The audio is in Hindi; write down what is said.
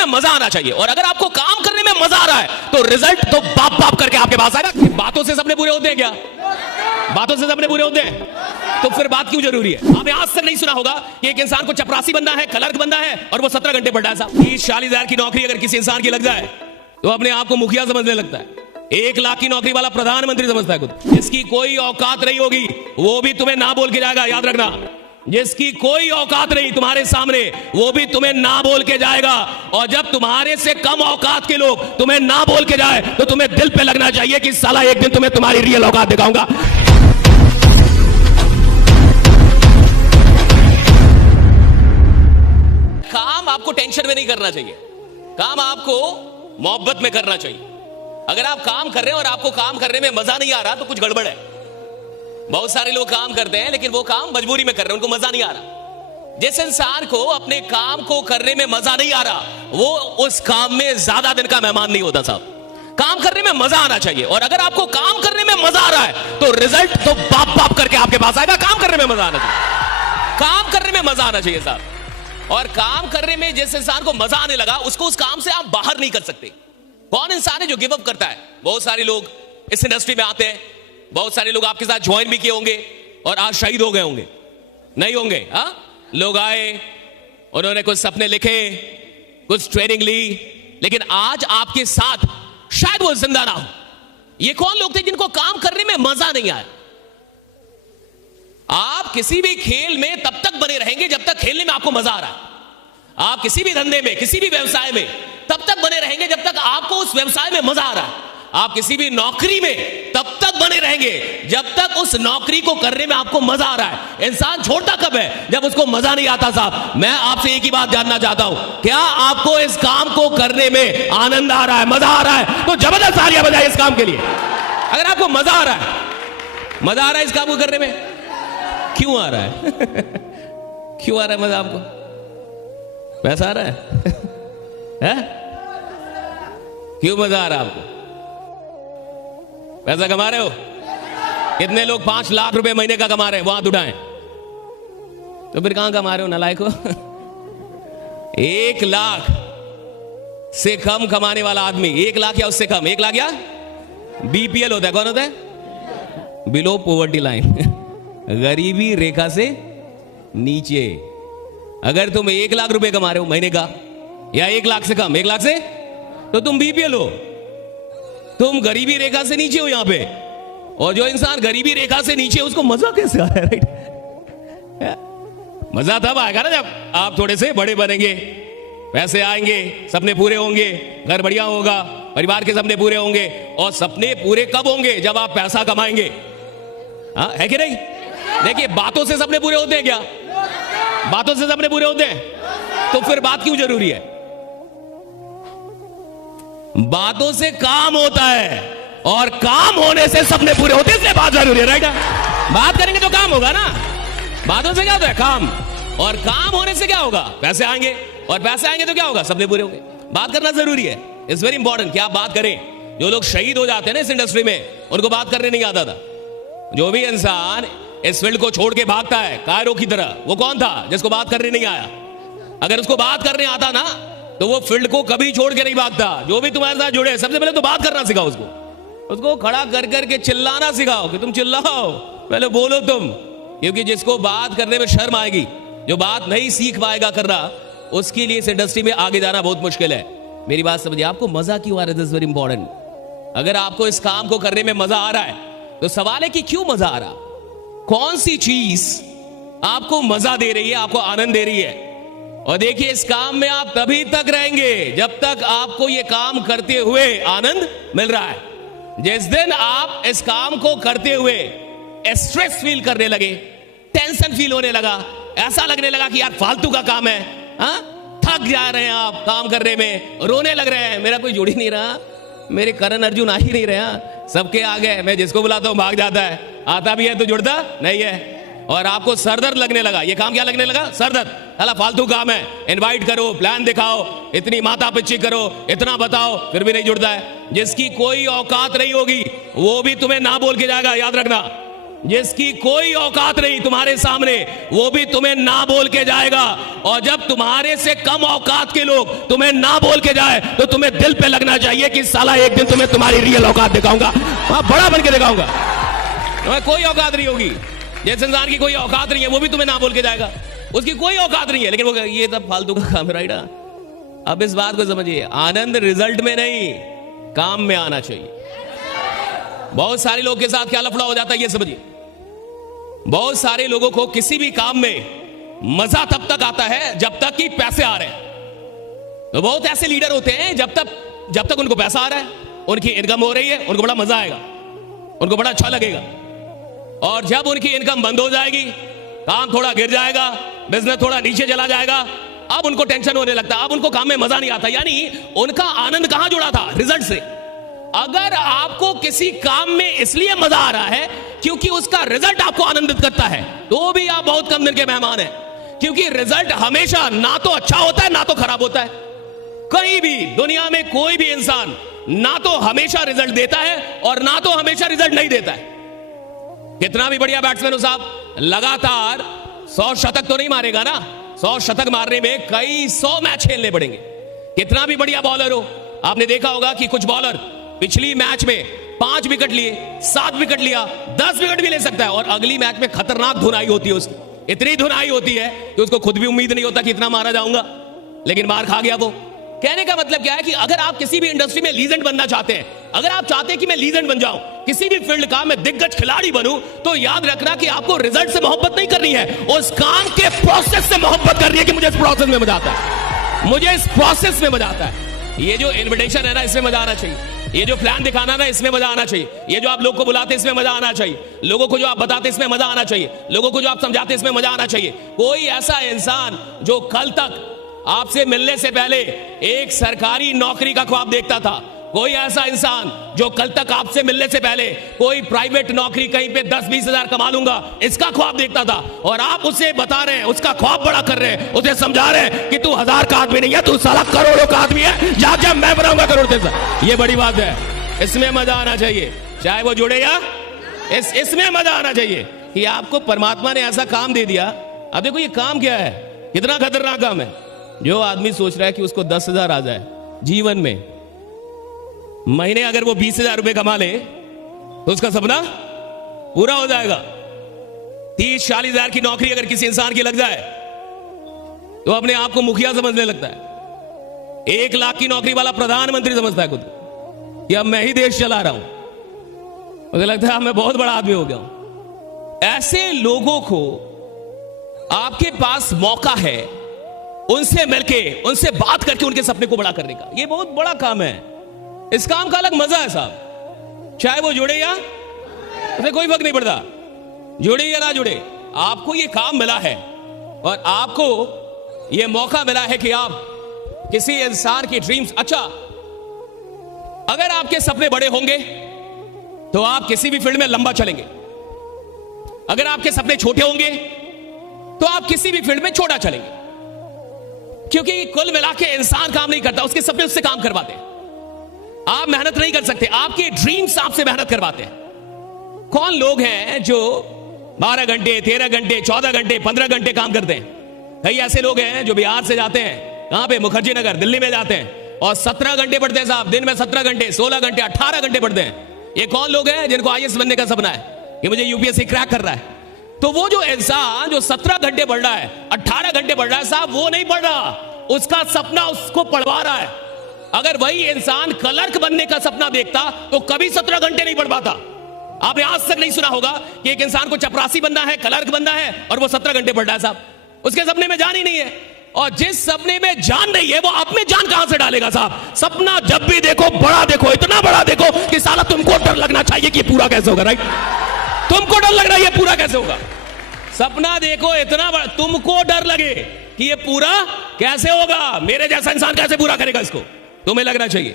में मजा आना चाहिए, और अगर आपको काम करने में मजा आ रहा है तो रिजल्ट तो बाप बाप करके आपके पास आएगा। बातों से सपने पूरे होते हैं क्या? बातों से सपने पूरे होते हैं, तो फिर बात क्यों जरूरी है? आपने आज तक नहीं सुना होगा कि एक इंसान को चपरासी बनना है, क्लर्क बनना है, और वो 17 घंटे पढ़ रहा है। साहब 30-40 की नौकरी अगर किसी इंसान की लग जाए तो अपने आप को मुखिया समझने लगता है। 1 लाख की नौकरी वाला प्रधानमंत्री समझता है खुद। जिसकी कोई औकात नहीं होगी वो भी तुम्हें ना बोल के जाएगा, याद रखना। जिसकी कोई औकात नहीं तुम्हारे सामने वो भी तुम्हें ना बोल के जाएगा, और जब तुम्हारे से कम औकात के लोग तुम्हें ना बोल के जाए तो तुम्हें दिल पे लगना चाहिए कि साला एक दिन तुम्हें तुम्हारी रियल औकात दिखाऊंगा। काम आपको टेंशन में नहीं करना चाहिए, काम आपको मोहब्बत में करना चाहिए। अगर आप काम कर रहे हैं और आपको काम करने में मजा नहीं आ रहा तो कुछ गड़बड़ है। बहुत सारे लोग काम करते हैं लेकिन वो काम मजबूरी में कर रहे हैं, उनको मजा नहीं आ रहा। जिस इंसान को अपने काम को करने में मजा नहीं आ रहा वो उस काम में ज्यादा दिन का मेहमान नहीं होता। साहब काम करने में मजा आना चाहिए, और अगर आपको काम करने में मजा आ रहा है तो रिजल्ट तो बाप बाप करके आपके पास आएगा। काम करने में मजा आना चाहिए, काम करने में मजा आना चाहिए साहब। और काम करने में जिस इंसान को मजा आने लगा उसको उस काम से आप बाहर नहीं कर सकते। कौन इंसान है जो गिव अप करता है? बहुत सारे लोग इस इंडस्ट्री में आते हैं, बहुत सारे लोग आपके साथ ज्वाइन भी किए होंगे और आज शहीद हो गए होंगे, नहीं होंगे? हाँ, लोग आए, उन्होंने कुछ सपने लिखे, कुछ ट्रेनिंग ली, लेकिन आज आपके साथ शायद वो जिंदा ना हो। ये कौन लोग थे जिनको काम करने में मजा नहीं आया? आप किसी भी खेल में तब तक बने रहेंगे जब तक खेलने में आपको मजा आ रहा है। आप किसी भी धंधे में, किसी भी व्यवसाय में तब तक बने रहेंगे जब तक आपको उस व्यवसाय में मजा आ रहा है। आप किसी भी नौकरी में तब तक बने रहेंगे जब तक उस नौकरी को करने में आपको मजा आ रहा है। इंसान छोड़ता कब है? जब उसको मजा नहीं आता। साहब मैं आपसे एक ही बात जानना चाहता हूं, क्या आपको इस काम को करने में आनंद आ रहा है, मजा आ रहा है? तो जबरदस्त तालियां बजाइए इस काम के लिए। अगर आपको मजा आ रहा है, मजा आ रहा है इस काम को करने में, क्यों आ रहा है? क्यों आ रहा है मजा आपको? पैसा आ रहा है? क्यों मजा आ रहा है आपको? पैसा कमा रहे हो? कितने लोग 5 लाख रुपए महीने का कमा रहे हैं? वहां उठाएं। तो फिर कहां कमा रहे हो नालायक हो? 1 लाख से कम कमाने वाला आदमी, 1 लाख या उससे कम, 1 लाख या बीपीएल होता है। कौन होता है? बिलो पॉवर्टी लाइन, गरीबी रेखा से नीचे। अगर तुम 1 लाख रुपए कमा रहे हो महीने का या 1 लाख से कम, 1 लाख से, तो तुम बीपीएल हो, तुम गरीबी रेखा से नीचे हो यहां पे। और जो इंसान गरीबी रेखा से नीचे, उसको मजा कैसे आ रहा है? राइट, मजा तब आएगा ना जब आप थोड़े से बड़े बनेंगे, पैसे आएंगे, सपने पूरे होंगे, घर बढ़िया होगा, परिवार के सपने पूरे होंगे। और सपने पूरे कब होंगे? जब आप पैसा कमाएंगे। हाँ, है कि नहीं? देखिए, बातों से सपने पूरे होते हैं क्या? बातों से सपने पूरे होते हैं, तो फिर बात क्यों जरूरी है? बातों से काम होता है और काम होने से सपने पूरे होते हैं, इसलिए बात जरूरी है। राइट, बात करेंगे तो काम होगा ना। बातों से क्या होता है? काम। और काम होने से क्या होगा? पैसे आएंगे, और पैसे आएंगे तो क्या होगा? सपने पूरे होंगे। बात करना जरूरी है, इट्स वेरी इंपॉर्टेंट कि आप बात करें। जो लोग शहीद हो जाते हैं ना इस इंडस्ट्री में, उनको बात करने नहीं आता था। जो भी इंसान इस फील्ड को छोड़ के भागता है कायरों की तरह, वो कौन था? जिसको बात करने नहीं आया। अगर उसको बात करने आता ना तो वो फील्ड को कभी छोड़ के नहीं भागता। जो भी तुम्हारे साथ जुड़े, सबसे पहले तो बात करना सिखाओ उसको खड़ा कर करके चिल्लाना सिखाओ कि तुम चिल्लाओ, पहले बोलो तुम। क्योंकि जिसको बात करने में शर्म आएगी, जो बात नहीं सीख पाएगा करना, उसके लिए इस इंडस्ट्री में आगे जाना बहुत मुश्किल है। मेरी बात समझिए, आपको मजा क्यों आ रहा है? This is very important. अगर आपको इस काम को करने में मजा आ रहा है तो सवाल है कि क्यों मजा आ रहा? कौन सी चीज आपको मजा दे रही है, आपको आनंद दे रही है? और देखिए, इस काम में आप तभी तक रहेंगे जब तक आपको यह काम करते हुए आनंद मिल रहा है। जिस दिन आप इस काम को करते हुए स्ट्रेस फील करने लगे, टेंशन फील होने लगा, ऐसा लगने लगा कि यार फालतू का काम है, थक जा रहे हैं आप काम करने में, रोने लग रहे हैं, मेरा कोई जुड़ ही नहीं रहा, मेरे करण अर्जुन आ ही नहीं रहे, सबके आगे मैं जिसको बुलाता हूं भाग जाता है, आता भी है तो जुड़ता नहीं है। और आपको सरदर्द लगने लगा। ये काम क्या लगने लगा? सरदर्द। साला फालतू काम है, इनवाइट करो, प्लान दिखाओ, इतनी माथा पिच्ची करो, इतना बताओ, फिर भी नहीं जुड़ता है। जिसकी कोई औकात नहीं होगी वो भी तुम्हें ना बोल के जाएगा, याद रखना। जिसकी कोई औकात नहीं तुम्हारे सामने, वो भी तुम्हें ना बोल के जाएगा। और जब तुम्हारे से कम औकात के लोग तुम्हें ना बोल के जाए तो तुम्हें दिल पे लगना चाहिए कि साला एक दिन तुम्हें तुम्हारी रियल औकात दिखाऊंगा, बड़ा बन के दिखाऊंगा। तुम्हें कोई औकात नहीं होगी, जिस इंसान की कोई औकात नहीं है वो भी तुम्हें ना बोल के जाएगा, उसकी कोई औकात नहीं है, लेकिन वो ये सब फालतू का काम है। राइट? अब इस बात को समझिए, आनंद रिजल्ट में नहीं काम में आना चाहिए। बहुत सारे लोगों के साथ क्या लफड़ा हो जाता है ये समझिए। बहुत सारे लोगों को किसी भी काम में मजा तब तक आता है जब तक कि पैसे आ रहे हैं। तो बहुत ऐसे लीडर होते हैं जब तक उनको पैसा आ रहा है, उनकी इनकम हो रही है, उनको बड़ा मजा आएगा, उनको बड़ा अच्छा लगेगा। और जब उनकी इनकम बंद हो जाएगी, काम थोड़ा गिर जाएगा, बिजनेस थोड़ा नीचे चला जाएगा, अब उनको टेंशन होने लगता है, अब उनको काम में मजा नहीं आता। यानी उनका आनंद कहां जुड़ा था? रिजल्ट से। अगर आपको किसी काम में इसलिए मजा आ रहा है क्योंकि उसका रिजल्ट आपको आनंदित करता है, तो भी आप बहुत कम दिन के मेहमान हैं, क्योंकि रिजल्ट हमेशा ना तो अच्छा होता है ना तो खराब होता है। कहीं भी दुनिया में कोई भी इंसान ना तो हमेशा रिजल्ट देता है और ना तो हमेशा रिजल्ट नहीं देता है। कितना भी बढ़िया बैट्समैन हो साहब, लगातार 100 शतक तो नहीं मारेगा ना। 100 शतक मारने में कई 100 मैच खेलने पड़ेंगे। कितना भी बढ़िया बॉलर हो, आपने देखा होगा कि कुछ बॉलर पिछली मैच में 5 विकेट लिए, 7 विकेट लिया, 10 विकेट भी ले सकता है, और अगली मैच में खतरनाक धुनाई होती है उसकी। इतनी धुनाई होती है कि उसको खुद भी उम्मीद नहीं होता कि इतना मारा जाऊंगा, लेकिन मार खा गया वो। कहने का मतलब क्या है कि अगर आप किसी भी इंडस्ट्री में लीजेंड बनना चाहते हैं, अगर आप चाहते हैं कि मैं लीजेंड बन जाऊं, किसी भी फील्ड का मैं दिग्गज खिलाड़ी बनूं, तो याद रखना कि आपको रिजल्ट से मोहब्बत नहीं करनी है, उस काम के प्रोसेस से मोहब्बत करनी है कि मुझे इस प्रोसेस में मजा आता है, मुझे इस प्रोसेस में मजा आता है। ये जो इन्विटेशन है ना, इसमें मजा आना चाहिए। ये जो प्लान दिखाना ना, इसमें मजा आना चाहिए। ये जो आप लोग को बुलाते इसमें मजा आना चाहिए। लोगों को जो आप बताते इसमें मजा आना चाहिए। लोगों को जो आप समझाते इसमें मजा आना चाहिए। कोई ऐसा इंसान जो कल तक आपसे मिलने से पहले एक सरकारी नौकरी का ख्वाब देखता था, कोई ऐसा इंसान जो कल तक आपसे मिलने से पहले कोई प्राइवेट नौकरी कहीं पे 10-20 हजार कमा लूंगा इसका ख्वाब देखता था, और आप उसे बता रहे हैं, उसका ख्वाब बड़ा कर रहे हैं, उसे समझा रहे हैं कि तू 1000 का आदमी नहीं है, तू साला करोड़ों का आदमी है, जा मैं बनाऊंगा करोड़ जैसा। ये बड़ी बात है, इसमें मजा आना चाहिए, चाहे वो जुड़े या इसमें मजा आना चाहिए कि आपको परमात्मा ने ऐसा काम दे दिया। अब देखो ये काम क्या है, कितना खतरनाक काम है। जो आदमी सोच रहा है कि उसको 10,000 आ जाए जीवन में, महीने अगर वो 20,000 रुपए कमा ले तो उसका सपना पूरा हो जाएगा। 30-40 हजार की नौकरी अगर किसी इंसान की लग जाए तो अपने आप को मुखिया समझने लगता है। 1 लाख की नौकरी वाला प्रधानमंत्री समझता है खुद को कि अब मैं ही देश चला रहा हूं। मुझे लगता है मैं बहुत बड़ा आदमी हो गया हूं। ऐसे लोगों को आपके पास मौका है उनसे मिलके, उनसे बात करके उनके सपने को बड़ा करने का। ये बहुत बड़ा काम है, इस काम का अलग मजा है साहब। चाहे वो जुड़े या उसे कोई फर्क नहीं पड़ता, जुड़े या ना जुड़े, आपको ये काम मिला है और आपको ये मौका मिला है कि आप किसी इंसान की ड्रीम्स। अच्छा, अगर आपके सपने बड़े होंगे तो आप किसी भी फील्ड में लंबा चलेंगे। अगर आपके सपने छोटे होंगे तो आप किसी भी फील्ड में छोटा चलेंगे, क्योंकि कुल मिला के इंसान काम नहीं करता, उसके सपने उससे काम करवाते हैं। आप मेहनत नहीं कर सकते, आपके ड्रीम्स आपसे मेहनत करवाते हैं। कौन लोग हैं जो 12 घंटे, 13 घंटे, 14 घंटे, 15 घंटे काम करते हैं? कई ऐसे लोग हैं जो बिहार से जाते हैं, कहां पे, मुखर्जी नगर दिल्ली में जाते हैं, और 17 घंटे पढ़ते हैं साहब, दिन में 17 घंटे, 16 घंटे, 18 घंटे पढ़ते हैं। ये कौन लोग हैं जिनको IAS बनने का सपना है कि मुझे UPSC क्रैक कर रहा है? तो वो जो इंसान जो 17 घंटे पढ़ रहा है, 18 घंटे पढ़ रहा है साहब, वो नहीं पढ़ रहा, उसका सपना उसको पढ़वा रहा है। अगर वही इंसान क्लर्क बनने का सपना देखता तो कभी 17 घंटे नहीं पढ़ पाता। आपने आज तक नहीं सुना होगा कि एक इंसान को चपरासी बनना है, क्लर्क बनना है, और वो 17 घंटे पढ़ रहा है साहब, उसके सपने में जान ही नहीं है। और जिस सपने में जान नहीं है वो अपने जान कहां से डालेगा साहब? सपना जब भी देखो बड़ा देखो, इतना बड़ा देखो कि साला तुमको डर लगना चाहिए कि पूरा कैसे होगा। राइट? तुमको डर लग रहा है ये पूरा कैसे होगा। सपना देखो इतना बड़ा, तुमको डर लगे कि ये पूरा कैसे होगा, मेरे जैसा इंसान कैसे पूरा करेगा इसको, तुम्हें लगना चाहिए।